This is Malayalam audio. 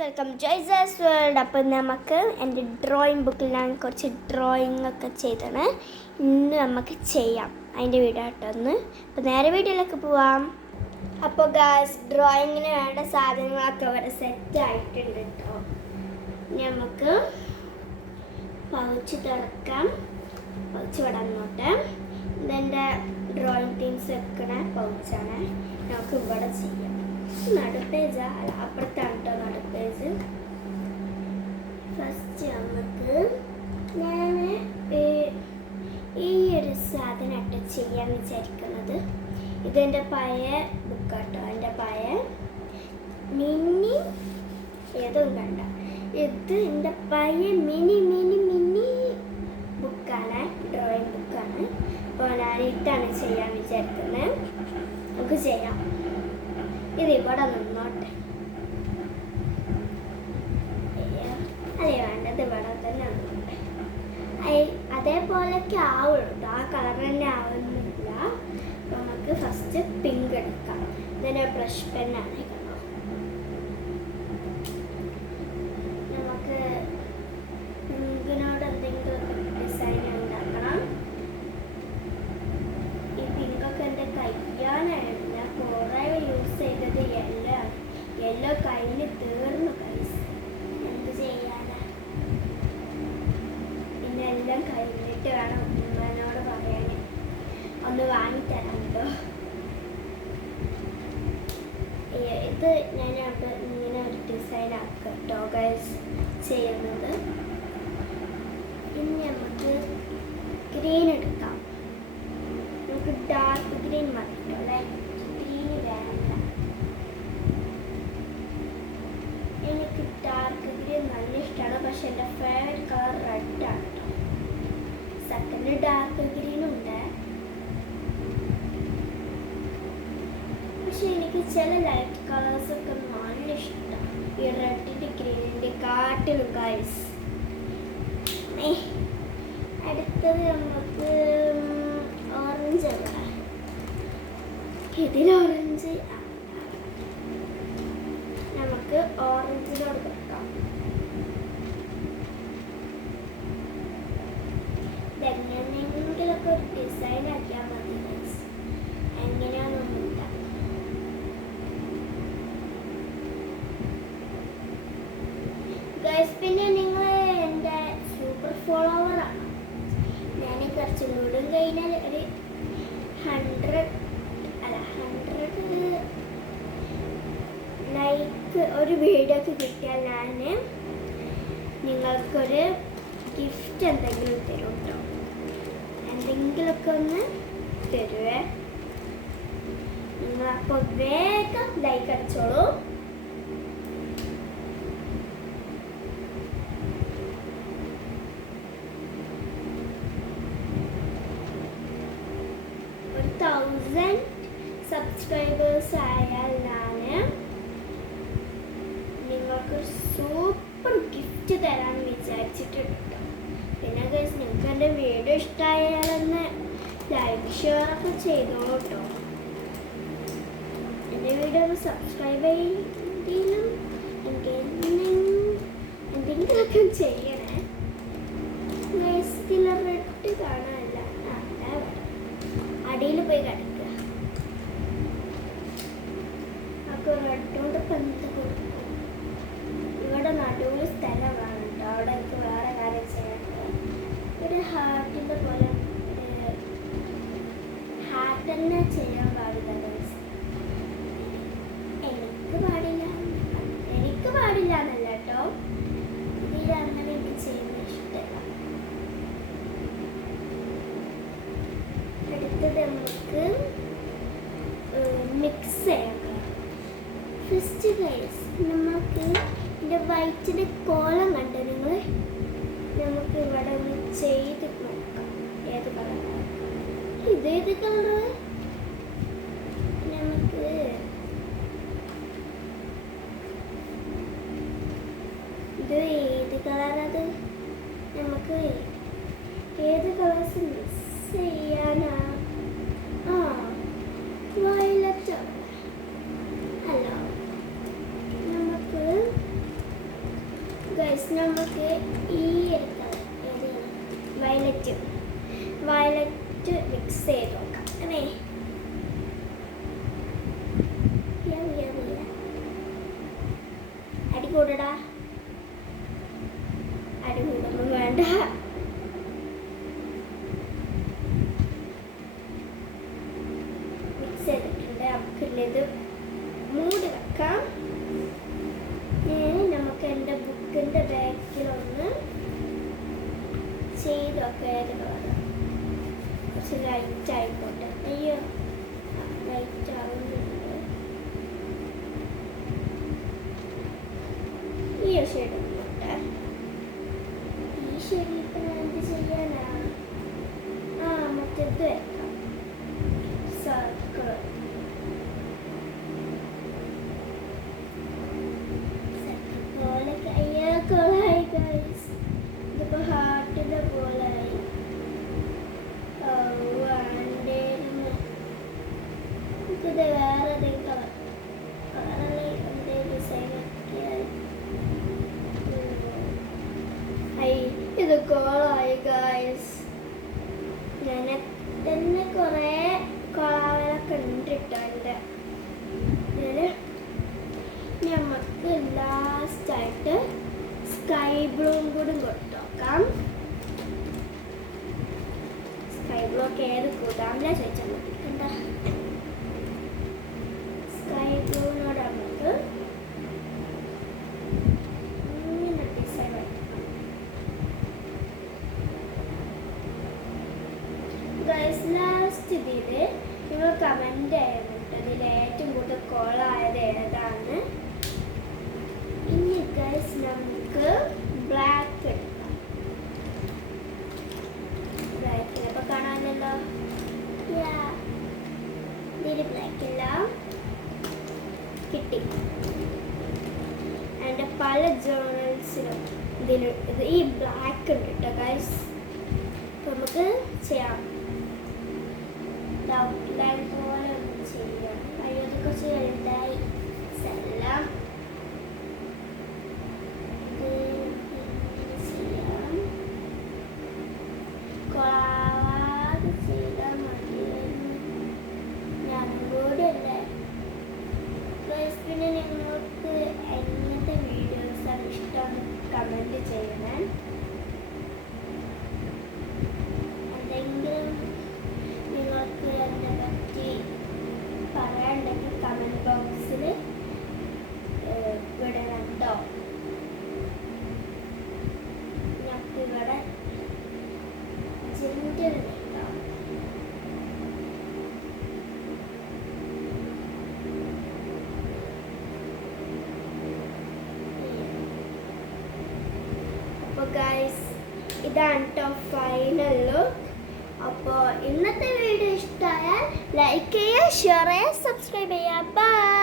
Welcome ജോയ്സസ് world. അപ്പം നമുക്ക് എൻ്റെ ഡ്രോയിങ് ബുക്കിൽ ഞാൻ കുറച്ച് ഡ്രോയിങ് ഒക്കെ ചെയ്താണ്. ഇന്ന് നമുക്ക് ചെയ്യാം അതിൻ്റെ വീഡിയോ ആയിട്ടൊന്ന്. അപ്പോൾ നേരെ വീഡിയോയിലേക്ക് പോവാം. അപ്പോൾ ഗായ്സ്, ഡ്രോയിങ്ങിന് വേണ്ട സാധനങ്ങളൊക്കെ അവിടെ സെറ്റ് ആയിട്ടുണ്ട് കേട്ടോ. നമുക്ക് പൗച്ച് തുറക്കാം. പൗച്ച് വിടന്നോട്ടെ. ഇതെൻ്റെ ഡ്രോയിങ് ടീംസ് വെക്കണ പൗച്ചാണ്. നമുക്ക് ഇവിടെ ചെയ്യാം. നടുപ്പേജ് അല്ല, അപ്പുറത്താണ് കേട്ടോ നടുപ്പേജ്. ഫസ്റ്റ് നമുക്ക് ഞാൻ ഈ ഒരു സാധനം അറ്റാച്ച് ചെയ്യാൻ വിചാരിക്കുന്നത്. ഇതെൻ്റെ പഴയ ബുക്കാട്ടോ. എൻ്റെ പഴയ മിനി ഏതും കണ്ട ഇത് എൻ്റെ പഴയ മിനി ബുക്കാണ്, ഡ്രോയിങ് ബുക്കാണ്. അപ്പോൾ ഞാൻ ഇതാണ് ചെയ്യാൻ വിചാരിക്കുന്നത്. നമുക്ക് ചെയ്യാം. ഇത് ഇവിടെ നിന്നോട്ടെ. അതെ, വേണ്ടത് ഇവിടെ തന്നെ നിന്നോട്ടെ. അതേപോലൊക്കെ ആവുള്ളൂ, ആ കളർ തന്നെ ആവുന്നില്ല. അപ്പോൾ നമുക്ക് ഫസ്റ്റ് പിങ്ക് എടുക്കാം. ഇതിൻ്റെ ബ്രഷ് പെന്നാണ്. നമുക്ക് പിങ്കിനോട് എന്തെങ്കിലും ഡിസൈൻ ഉണ്ടാക്കണം. ഈ പിങ്കൊക്കെ എൻ്റെ കയ്യാനാണ്. ഞാൻ കുറേ യൂസ് ചെയ്തത് യെല്ലോ കയ്യിൽ തീർന്നു കൈസ്. എന്ത് ചെയ്യാനാ? പിന്നെ എല്ലാം കഴിഞ്ഞിട്ട് വേണം ഉമ്മനോട് പറയാൻ ഒന്ന് വാങ്ങിത്തരാം കേട്ടോ. ഇത് ഞാൻ അവിടെ ഇങ്ങനെ ഒരു ഡിസൈൻ ആക്കാം കേട്ടോ ഗൈസ് ചെയ്യുന്നത്. ഇനി നമുക്ക് ഗ്രീൻ എടുക്കാം. നമുക്ക് ഡാർക്ക് ഗ്രീൻ മതി കേട്ടോ. ലൈറ്റ് ഗ്രീൻ വേണ്ട. എനിക്ക് ഡാർക്ക് ഗ്രീൻ നല്ല ഇഷ്ടമാണ്. പക്ഷെ എൻ്റെ ഫേവറേറ്റ് കളർ റെഡാണ് കേട്ടോ. സെക്കൻഡ് ഡാർക്ക് ഗ്രീനുണ്ട്. പക്ഷെ എനിക്ക് ചില ലൈറ്റ് കളേഴ്സൊക്കെ നല്ല ഇഷ്ടം. ഈ റെഡിൻ്റെ ഗ്രീനിൻ്റെ കാട്ടിലും ഗൈസ്. അടുത്തത് നമുക്ക് ഓറഞ്ച് അല്ല, ഇതിൽ ഓറഞ്ച്. നമുക്ക് ഓറഞ്ചിനോട് കൊടുക്കാം. ഇതെങ്ങനെയെങ്കിലൊക്കെ ഒരു ഡിസൈൻ ആക്കിയാൽ മതി ഗൈസ്. എങ്ങനെയാണെന്നൊന്നുമില്ല. ഗൈസ്, പിന്നെ നിങ്ങൾ എൻ്റെ സൂപ്പർ ഫോളോവറാണ്. ഞാൻ കുറച്ച് നൂടും കഴിഞ്ഞാൽ ഒരു 100 ലൈക്ക് ഒരു വീഡിയോക്ക് കിട്ടിയാൽ ഞാൻ നിങ്ങൾക്കൊരു ഗിഫ്റ്റ് എന്തെങ്കിലും തരും കേട്ടോ. എന്തെങ്കിലുമൊക്കെ ഒന്ന് തരുവേ. നിങ്ങളപ്പോൾ വേഗം ലൈക്ക് അടിച്ചോളൂ. ഒരു 1000 സബ്സ്ക്രൈബേഴ്സ് ആയാൽ ഞാൻ നിങ്ങൾക്ക് സൂപ്പർ ഗിഫ്റ്റ് തരാൻ വിചാരിച്ചിട്ടുണ്ട്. പിന്നെ ഗൈസ്, നിങ്ങൾക്ക് എൻ്റെ വീഡിയോ ഇഷ്ടമായാലൊന്ന് ലൈക്ക് ഷെയർ ഒക്കെ ചെയ്തോളൂ കേട്ടോ. എൻ്റെ വീഡിയോ ഒന്ന് സബ്സ്ക്രൈബ് ചെയ്തെങ്കിലും എന്തെങ്കിലുമൊക്കെ ചെയ്യണേ ഗൈസ്. ഇതിൽ റെഡ് കാണാനല്ല, അടിയിൽ പോയി കിടക്കുക. അപ്പോൾ റെഡോട് പന്ത് കൊടുക്കും. ഇവിടെ നടുവിൽ സ്ഥലം വേണം കേട്ടോ. അവിടെ എനിക്ക് വേറെ കാര്യം ചെയ്യാനുണ്ട്. ഒരു ഹാർട്ടിൻ്റെ പോലെ ഹാർട്ട് തന്നെ ചെയ്യാൻ പാടില്ല ഗൈസ്. എനിക്ക് പാടില്ല എന്നല്ല കേട്ടോ. ഇതിൽ അങ്ങനെ എനിക്ക് ചെയ്യുന്ന ഇഷ്ടമല്ല. അടുത്തത് നമുക്ക് മിക്സ് ചെയ്യാം. ഫസ്റ്റ് ഗൈസ്, നമുക്ക് ഇതിൻ്റെ വൈറ്റിൻ്റെ കോലം കണ്ട് നിങ്ങൾ നമുക്ക് ഇവിടെ ഒന്ന് ചെയ്ത് നോക്കാം. ഏത് കളറാണ് ഇതേത് കളറ്? നമുക്ക് ഇത് ഏത് കളറത്? നമുക്ക് ഏത് കളേഴ്സ് മിക്സ് ചെയ്യാനാ? വയലറ്റ് അല്ല, നമുക്ക് നമുക്ക് ഈ വയലറ്റ് മിക്സ് ചെയ്ത് നോക്കാം അല്ലേ? അടി കൂടടാ, അടി കൂടൊന്നും വേണ്ട. മിക്സ് ചെയ്തിട്ടുണ്ട്. നമുക്കിത് മൂടി വെക്കാം. നമുക്ക് എൻ്റെ ബുക്കിൻ്റെ ബാക്കിലൊന്ന് ചെയ്തൊക്കെ കുറച്ച് ലൈറ്റ് ആയിക്കോട്ടെ. അയ്യോ ലൈറ്റ് ആവുന്നുണ്ട്. ഈ ഷെയ്ഡ് ഒന്നോട്ടെ. ഈ ഷെയ്ഡ് ഇപ്പം ഞാൻ എന്ത് ചെയ്യാനാ? മറ്റേത് വെക്കാം, സർക്കിൾ. കൊളായി ഗൈസ്, ഇതിപ്പോ ഹാർട്ടിന്റെ പോലായി. ഇത് വേറെ ഡിസൈൻ ഇത് കോളായി ഗൈസ്. ഞാൻ തന്നെ കുറെ കോളാവലൊക്കെ ഉണ്ട് കേട്ടോ എൻ്റെ ഇതില്. നമുക്ക് ലാസ്റ്റായിട്ട് സ്കൈ ബ്ലൂം കൂടി കൊടുത്തോക്കാം. സ്കൈ ബ്ലൂ ഒക്കെ ഏത് കൂടാമില്ല ചോദിച്ചാൽ മതി. കണ്ട സ്കൈ ബ്ലൂവിനോട് നമുക്ക് ഇങ്ങനെ ഡിസൈൻ വയ്ക്കാം. ലാസ്റ്റ് ഇതിൽ നിങ്ങൾ കമൻറ്റ് ചെയ്യുന്നുണ്ട് ഇതിൽ ഏറ്റവും കൂടുതൽ കോളായത് ഏതാണ്. ഇനി ഗൈസ് നമുക്ക് ബ്ലാക്ക് എടുക്കാം. ബ്ലാക്കിലപ്പോൾ കാണാമല്ലോ. ഇതിൽ ബ്ലാക്ക് എല്ലാം കിട്ടി. എൻ്റെ പല ജേർണൽസിലും ഇത് ഈ ബ്ലാക്ക് ഉണ്ട് കേട്ടോ ഗൈസ്. നമുക്ക് ചെയ്യാം. ഔട്ട്ലൈൻ പോലെ ഒന്ന് ചെയ്യാം. അയ്യത് കുറച്ച് വലുതായി എല്ലാം ചെയ്യാം. കൊളാവാതെ ചെയ്താൽ മതിയായിരുന്നു. ഞാനും കൂടെ അല്ലേ. പിന്നെ നിങ്ങൾക്ക് എങ്ങനത്തെ വീഡിയോസാണ് ഇഷ്ടം കമൻറ്റ് ചെയ്യണേ. എന്തെങ്കിലും നിങ്ങൾക്ക് എന്നെ പറ്റി പറയാനുണ്ടെങ്കിൽ കമൻറ്റ് ബോക്സിൽ വിടണം കേട്ടോ. ഞങ്ങൾക്കിവിടെ ജിഞ്ചർ നീക്കാം. അപ്പോൾ ഗൈസ് ഇതാണ് കേട്ടോ ഫൈനൽ ലുക്ക്. അപ്പോൾ ഇന്നത്തെ വീഡിയോ ഇഷ്ടമായാൽ ലൈക്ക് ചെയ്യുക, ഷെയർ ചെയ്യുക, സബ്സ്ക്രൈബ് ചെയ്യുക. ബൈ.